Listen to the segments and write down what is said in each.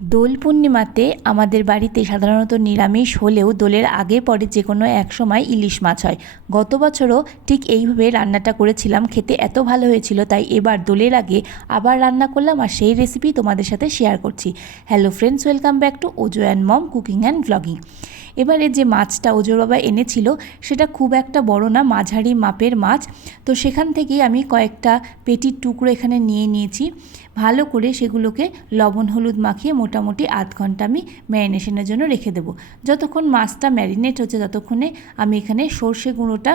দোল পূর্ণিমাতে আমাদের বাড়িতে সাধারণত নিরামিষ হলেও দোলের আগে পরে যে কোনো এক সময় ইলিশ মাছ হয়। গত বছরও ঠিক এইভাবে রান্নাটা করেছিলাম, খেতে এত ভালো হয়েছিল, তাই এবার দোলের আগে আবার রান্না করলাম আর সেই রেসিপি তোমাদের সাথে শেয়ার করছি। Hello friends, welcome back to Ojo and mom cooking and vlogging. এবারে যে মাছটা ওজোর বাবা এনেছিল সেটা খুব একটা বড় না, মাঝারি মাপের মাছ। তো সেখান থেকেই আমি কয়েকটা পেটির টুকরো এখানে নিয়ে নিয়েছি। ভালো করে সেগুলোকে লবণ হলুদ মাখিয়ে মোটামুটি আধ ঘন্টা আমি ম্যারিনেশনের জন্য রেখে দেবো। যতক্ষণ মাছটা ম্যারিনেট হচ্ছে ততক্ষণে আমি এখানে সর্ষে গুঁড়োটা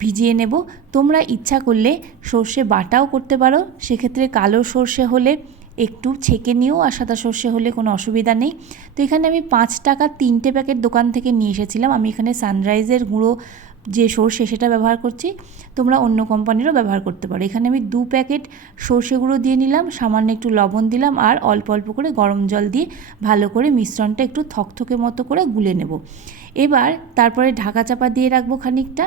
ভিজিয়ে নেব। তোমরা ইচ্ছা করলে সর্ষে বাটাও করতে পারো, সেক্ষেত্রে কালো সর্ষে হলে একটু ছেঁকে নিও, আর সাদা সর্ষে হলে কোনো অসুবিধা নেই। তো এখানে আমি 5 টাকা 3টে প্যাকেট দোকান থেকে নিয়ে এসেছিলাম। আমি এখানে সানরাইজের গুঁড়ো যে সর্ষে সেটা ব্যবহার করছি, তোমরা অন্য কোম্পানিরও ব্যবহার করতে পারো। এখানে আমি 2 প্যাকেট সর্ষে গুঁড়ো দিয়ে নিলাম, সামান্য একটু লবণ দিলাম আর অল্প অল্প করে গরম জল দিয়ে ভালো করে মিশ্রণটা একটু থকথকে মতো করে গুলে নেব। এবার তারপরে ঢাকা চাপা দিয়ে রাখবো খানিকটা,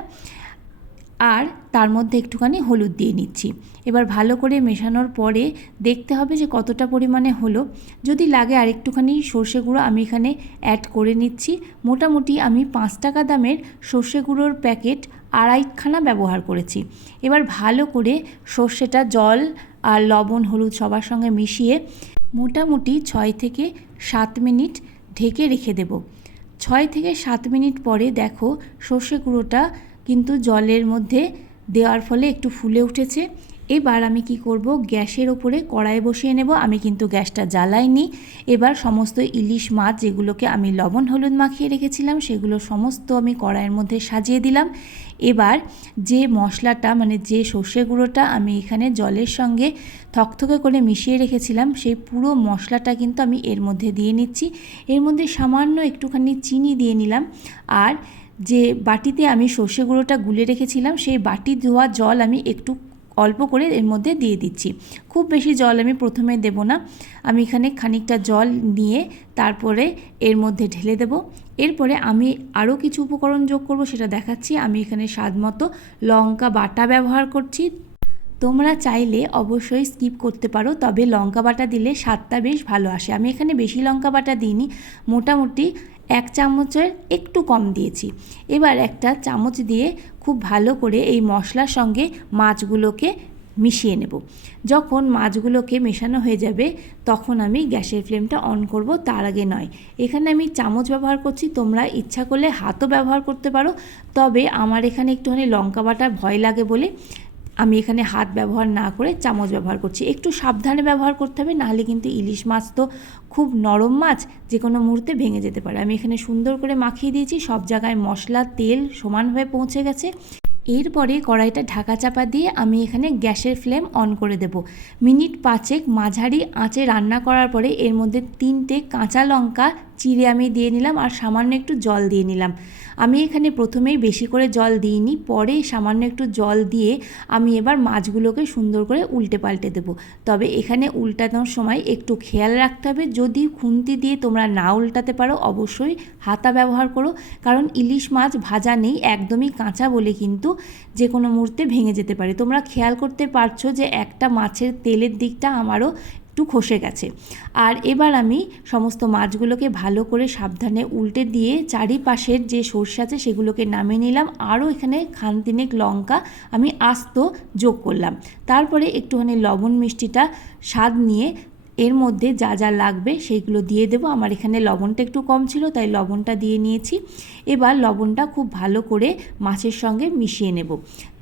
আর তার মধ্যে একটুখানি হলুদ দিয়ে নিচ্ছি। এবার ভালো করে মেশানোর পরে দেখতে হবে যে কতটা পরিমাণে হলো। যদি লাগে আর একটুখানি সর্ষে গুঁড়ো আমি এখানে অ্যাড করে নিচ্ছি। মোটামুটি আমি 5 টাকা দামের সর্ষে গুঁড়োর প্যাকেট 2.5খানা ব্যবহার করেছি। এবার ভালো করে সর্ষেটা জল আর লবণ হলুদ সবার সঙ্গে মিশিয়ে মোটামুটি 6 থেকে 7 মিনিট ঢেকে রেখে দেব। 6 থেকে 7 মিনিট পরে দেখো সর্ষে গুঁড়োটা কিন্তু জলের মধ্যে দেওয়ার ফলে একটু ফুলে উঠেছে। এবার আমি কি করব, গ্যাসের ওপরে কড়াই বসিয়ে নেব। আমি কিন্তু গ্যাসটা জ্বালাইনি। এবার সমস্ত ইলিশ মাছ যেগুলোকে আমি লবণ হলুদ মাখিয়ে রেখেছিলাম সেগুলো সমস্ত আমি কড়াইয়ের মধ্যে সাজিয়ে দিলাম। এবার যে মশলাটা মানে যে সর্ষে গুঁড়োটা আমি এখানে জলের সঙ্গে থকথকে করে মিশিয়ে রেখেছিলাম সেই পুরো মশলাটা কিন্তু আমি এর মধ্যে দিয়ে নিচ্ছি। এর মধ্যে সামান্য একটুখানি চিনি দিয়ে নিলাম, আর যে বাটিতে আমি সর্ষে গুঁড়োটা গুলে রেখেছিলাম সেই বাটি ধোয়া জল আমি একটু অল্প করে এর মধ্যে দিয়ে দিচ্ছি। খুব বেশি জল আমি প্রথমে দেব না, আমি এখানে খানিকটা জল নিয়ে তারপরে এর মধ্যে ঢেলে দেব। এরপরে আমি আরও কিছু উপকরণ যোগ করব, সেটা দেখাচ্ছি। আমি এখানে স্বাদ মতো লঙ্কা বাটা ব্যবহার করছি। তোমরা চাইলে অবশ্যই স্কিপ করতে পারো, তবে লঙ্কা বাটা দিলে স্বাদটা বেশ ভালো আসে। আমি এখানে বেশি লঙ্কা বাটা দিইনি, মোটামুটি 1 চামচের একটু কম দিয়েছি। এবার একটা চামচ দিয়ে খুব ভালো করে এই মশলার সঙ্গে মাছগুলোকে মিশিয়ে নেব। যখন মাছগুলোকে মেশানো হয়ে যাবে তখন আমি গ্যাসের ফ্লেমটা অন করব, তার আগে নয়। এখানে আমি চামচ ব্যবহার করছি, তোমরা ইচ্ছা করলে হাতও ব্যবহার করতে পারো, তবে আমার এখানে একটুখানি লঙ্কা বাটা ভয় লাগে বলে আমি এখানে হাত ব্যবহার না করে চামচ ব্যবহার করছি। একটু সাবধানে ব্যবহার করতে হবে, নাহলে কিন্তু ইলিশ মাছ তো খুব নরম মাছ, যে কোনো মুহূর্তে ভেঙে যেতে পারে। আমি এখানে সুন্দর করে মাখিয়ে দিয়েছি, সব জায়গায় মশলা তেল সমানভাবে পৌঁছে গেছে। এরপরে কড়াইটা ঢাকা চাপা দিয়ে আমি এখানে গ্যাসের ফ্লেম অন করে দেব। মিনিট 5 মাঝারি আঁচে রান্না করার পরে এর মধ্যে 3টে কাঁচা লঙ্কা চিড়ে আমি দিয়ে নিলাম আর সামান্য একটু জল দিয়ে নিলাম। আমি এখানে প্রথমেই বেশি করে জল দিইনি, পরে সামান্য একটু জল দিয়ে আমি এবার মাছগুলোকে সুন্দর করে উল্টে পাল্টে দেবো। তবে এখানে উল্টানোর সময় একটু খেয়াল রাখতে হবে, যদি খুন্তি দিয়ে তোমরা না উল্টাতে পারো অবশ্যই হাতা ব্যবহার করো, কারণ ইলিশ মাছ ভাজা নেই, একদমই কাঁচা বলে কিন্তু যে কোনো মুহূর্তে ভেঙে যেতে পারে। তোমরা খেয়াল করতে পারছো যে একটা মাছের তেলের দিকটা আমারও একটু খসে গেছে। আর এবার আমি সমস্ত মাছগুলোকে ভালো করে সাবধানে উল্টে দিয়ে চারিপাশের যে সর্ষে আছে সেগুলোকে নামিয়ে নিলাম। আরও এখানে খানতিনেক লঙ্কা আমি আস্ত যোগ করলাম। তারপরে একটুখানি লবণ মিষ্টিটা স্বাদ নিয়ে এর মধ্যে যা যা লাগবে সেইগুলো দিয়ে দেবো। আমার এখানে লবণটা একটু কম ছিল তাই লবণটা দিয়ে নিয়েছি। এবার লবণটা খুব ভালো করে মাছের সঙ্গে মিশিয়ে নেব।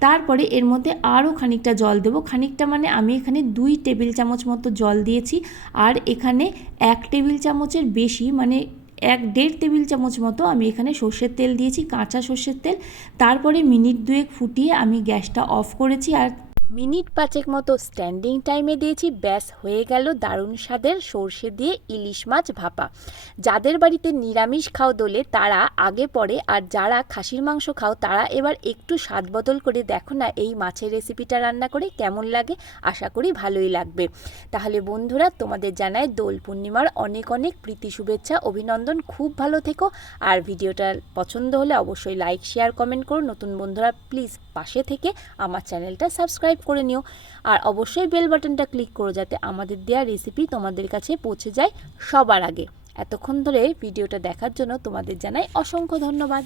তারপরে এর মধ্যে আরও খানিকটা জল দেবো, খানিকটা মানে আমি এখানে 2 টেবিল চামচ মতো জল দিয়েছি, আর এখানে 1 টেবিল চামচের বেশি মানে 1.5 টেবিল চামচ মতো আমি এখানে সর্ষের তেল দিয়েছি, কাঁচা সর্ষের তেল। তারপরে মিনিট 2 ফুটিয়ে আমি গ্যাসটা অফ করেছি আর মিনিট 5 মতো স্ট্যান্ডিং টাইমে দিয়েছি। ব্যাস হয়ে গেল দারুণ স্বাদের সর্ষে দিয়ে ইলিশ মাছ ভাপা। যাদের বাড়িতে নিরামিষ খাও দোলে তারা আগে পরে, আর যারা খাসির মাংস খাও তারা এবার একটু স্বাদ বদল করে দেখো না এই মাছের রেসিপিটা রান্না করে কেমন লাগে। আশা করি ভালোই লাগবে। তাহলে বন্ধুরা, তোমাদের জানাই দোল পূর্ণিমার অনেক অনেক প্রীতি শুভেচ্ছা অভিনন্দন। খুব ভালো থেকো, আর ভিডিওটা পছন্দ হলে অবশ্যই লাইক শেয়ার কমেন্ট করো। নতুন বন্ধুরা প্লিজ পাশে থেকে আমার চ্যানেলটা সাবস্ক্রাইব সাবস্ক্রাইব করে নিও, আর অবশ্যই বেল বাটনটা ক্লিক করো যাতে আমাদের দেওয়া রেসিপি তোমাদের কাছে পৌঁছে যায় সবার আগে। এতক্ষণ ধরে ভিডিওটা দেখার জন্য তোমাদের জানাই অসংখ্য ধন্যবাদ।